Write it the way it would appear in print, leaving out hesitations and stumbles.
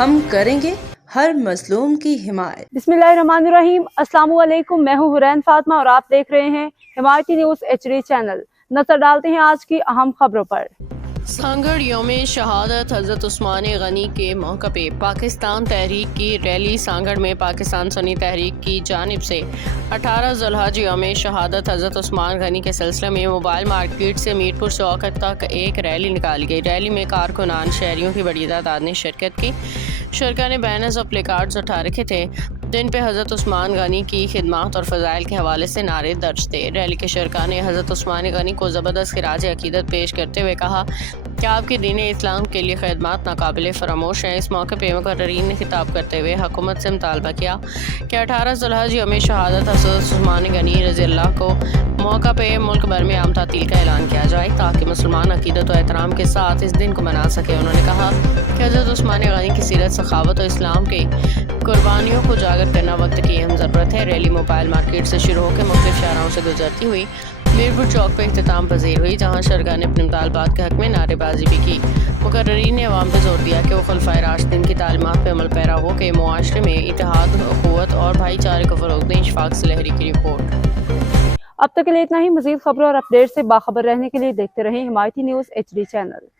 ہم کریں گے ہر مظلوم کی حمایت۔ بسم اللہ الرحمن الرحیم۔ السلام علیکم، میں ہوں حرین فاطمہ اور آپ دیکھ رہے ہیں حمایتی نیوز HD چینل۔ نظر ڈالتے ہیں آج کی اہم خبروں پر۔ سانگڑ یوم شہادت حضرت عثمان غنی کے موقع پہ پاکستان تحریک کی ریلی۔ سانگڑ میں پاکستان سنی تحریک کی جانب سے 18 ذی الحج یوم شہادت حضرت عثمان غنی کے سلسلے میں موبائل مارکیٹ سے میر پور چوک تک ایک ریلی نکالی گئی۔ ریلی میں کارکنان شہریوں کی بڑی تعداد نے شرکت کی۔ شرکا نے بینرز اور پلے کارڈز اٹھا رکھے تھے جن پہ حضرت عثمان غنی کی خدمات اور فضائل کے حوالے سے نعرے درج تھے۔ ریلی کے شرکا نے حضرت عثمان غنی کو زبردست خراج عقیدت پیش کرتے ہوئے کہا کہ آپ کے دین اسلام کے لیے خدمات ناقابل فراموش ہیں۔ اس موقع پہ مقررین نے خطاب کرتے ہوئے حکومت سے مطالبہ کیا کہ 18 ذی الحج یوم شہادت حضرت عثمان غنی رضی اللہ کو موقع پہ ملک بھر میں عام تعطیل کا اعلان کیا جائے تاکہ مسلمان عقیدت و احترام کے ساتھ اس دن کو منا سکے۔ انہوں نے کہا کہ حضرت عثمان غنی کی سیرت، سخاوت اور اسلام کے قربانیوں کو اجاگر کرنا وقت کی اہم ضرورت ہے۔ ریلی موبائل مارکیٹ سے شروع ہو کے مختلف شاہراہوں سے گزرتی ہوئی میر پور چوک پہ اختتام پذیر ہوئی، جہاں شرکا نے اپنے مطالبات کے حق میں نعرے بازی بھی کی۔ مقررین نے عوام پہ زور دیا کہ وہ خلفائے راشدین کی تعلیمات پہ عمل پیرا ہو کے معاشرے میں اتحاد، اخوت اور بھائی چارے کو فروغ دیں۔ اشفاق سلہری کی رپورٹ۔ اب تک کے لیے اتنا ہی۔ مزید خبروں اور اپڈیٹ سے باخبر رہنے کے لیے دیکھتے رہیں حمایتی نیوز HD چینل۔